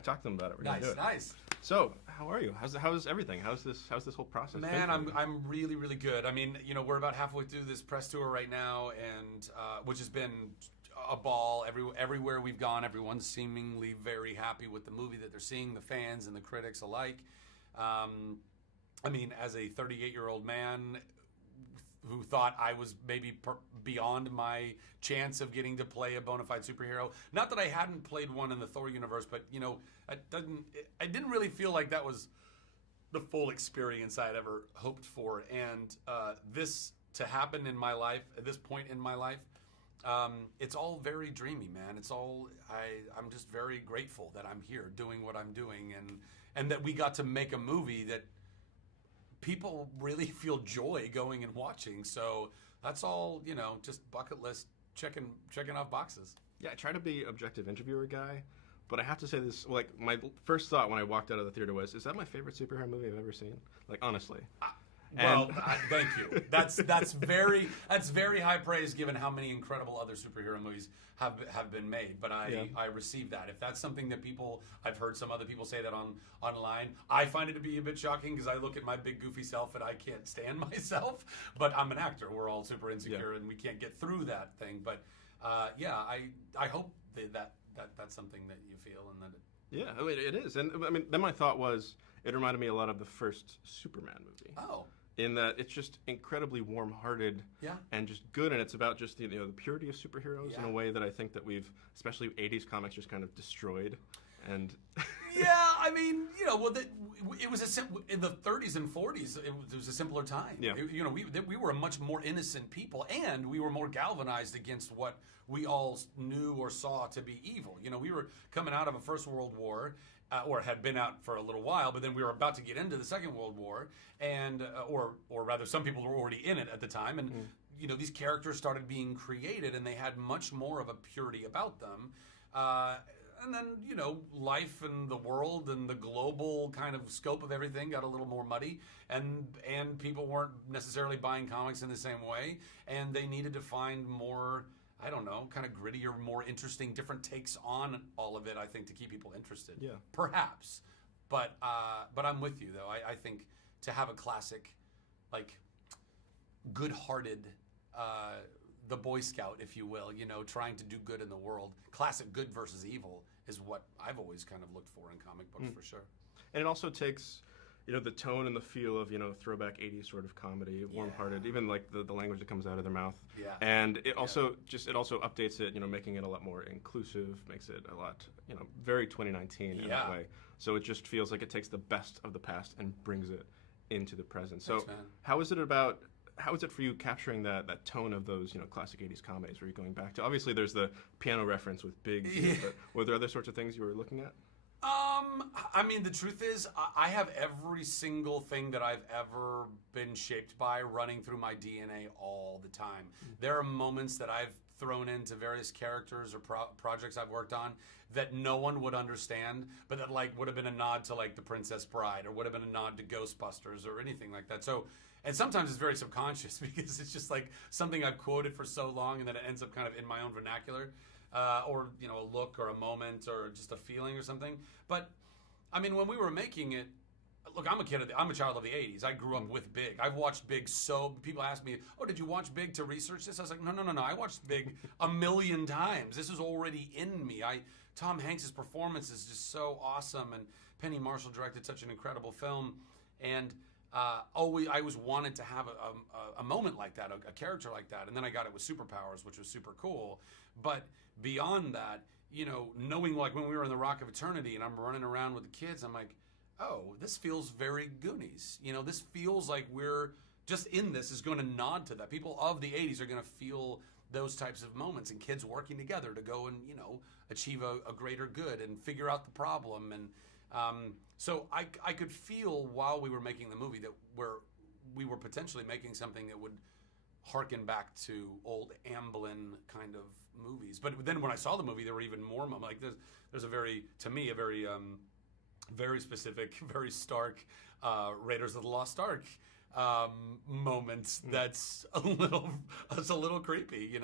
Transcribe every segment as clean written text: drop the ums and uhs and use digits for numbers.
talked to them about it. We're gonna Nice, do it. nice. So, how are you? How's everything? How's this whole process? Man, been for you? I'm really, really good. I mean, we're about halfway through this press tour right now, and which has been a ball. Everywhere we've gone, everyone's seemingly very happy with the movie that they're seeing, the fans and the critics alike. I mean, as a 38-year-old man who thought I was maybe beyond my chance of getting to play a bona fide superhero. Not that I hadn't played one in the Thor universe, but I didn't really feel like that was the full experience I'd ever hoped for. And this to happen in my life at this point in my life, it's all very dreamy, man. I'm just very grateful that I'm here doing what I'm doing, and that we got to make a movie that people really feel joy going and watching. So that's all, just bucket list checking off boxes. Yeah, I try to be objective interviewer guy, but I have to say this, like, my first thought when I walked out of the theater was, is that my favorite superhero movie I've ever seen? Like, honestly. Well, thank you. That's very high praise given how many incredible other superhero movies have been made. But I receive that. If that's something that I've heard some other people say that online. I find it to be a bit shocking because I look at my big goofy self and I can't stand myself. But I'm an actor. We're all super insecure and we can't get through that thing. But I hope that's something that you feel and that. Yeah, I mean, it is. And I mean, then my thought was, it reminded me a lot of the first Superman movie. Oh. In that it's just incredibly warm-hearted and just good, and it's about just the purity of superheroes in a way that I think that we've, especially 80s comics, just kind of destroyed. And I mean, it was in the 30s and 40s. It was a simpler time. Yeah. We were a much more innocent people, and we were more galvanized against what we all knew or saw to be evil. We were coming out of a First World War. Or had been out for a little while, but then we were about to get into the Second World War, and or rather, some people were already in it at the time, and these characters started being created, and they had much more of a purity about them. And then life and the world and the global kind of scope of everything got a little more muddy, and people weren't necessarily buying comics in the same way, and they needed to find more. I don't know, kind of grittier, more interesting, different takes on all of it, I think, to keep people interested. Yeah. Perhaps. But I'm with you, though. I think to have a classic, like, good-hearted, the Boy Scout, if you will, trying to do good in the world, classic good versus evil is what I've always kind of looked for in comic books, for sure. And it also takes the tone and the feel of, throwback 80s sort of comedy, warm-hearted, even like the language that comes out of their mouth. Yeah. And it also updates it, making it a lot more inclusive, makes it a lot, very 2019 in that way. So it just feels like it takes the best of the past and brings it into the present. So Thanks, man. how is it for you capturing that tone of those, classic 80s comedies where you're going back to? Obviously there's the piano reference with Biggs, but were there other sorts of things you were looking at? I mean, the truth is, I have every single thing that I've ever been shaped by running through my DNA all the time. There are moments that I've thrown into various characters or projects I've worked on that no one would understand, but that would have been a nod to The Princess Bride, or would have been a nod to Ghostbusters or anything like that. So, and sometimes it's very subconscious because it's just something I've quoted for so long, and then it ends up kind of in my own vernacular. Or a look or a moment or just a feeling or something. But I mean, when we were making it, look, I'm a child of the 80s. I grew up with Big. I've watched Big people ask me, "Oh, did you watch Big to research this?" I was like, No. I watched Big a million times. This was already in me. Tom Hanks' performance is just so awesome, and Penny Marshall directed such an incredible film, and I always wanted to have a moment like that, a character like that, and then I got it with superpowers, which was super cool. But beyond that, knowing when we were in the Rock of Eternity and I'm running around with the kids, I'm like, oh, this feels very Goonies. This feels like we're just in this is going to nod to that. People of the 80s are going to feel those types of moments, and kids working together to go and, achieve a greater good and figure out the problem. And so I could feel while we were making the movie that we were potentially making something that would harken back to old Amblin kind of movies. But then when I saw the movie, there were even more moments. There's a very very specific, very stark Raiders of the Lost Ark moment that's a little creepy,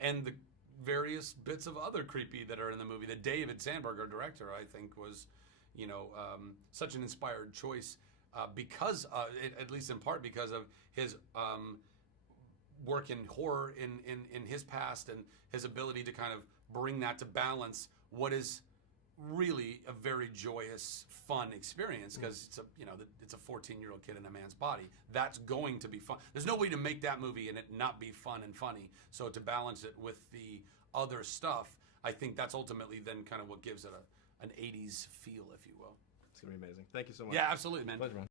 and various bits of other creepy that are in the movie. That David Sandberg, our director, I think was, such an inspired choice because, at least in part, because of his work in horror in his past and his ability to kind of bring that to balance what is really a very joyous, fun experience, because it's a 14-year-old kid in a man's body. That's going to be fun. There's no way to make that movie and it not be fun and funny. So to balance it with the other stuff, I think that's ultimately then kind of what gives it an 80s feel, if you will. It's going to be amazing. Thank you so much. Yeah, absolutely, man. Pleasure, man.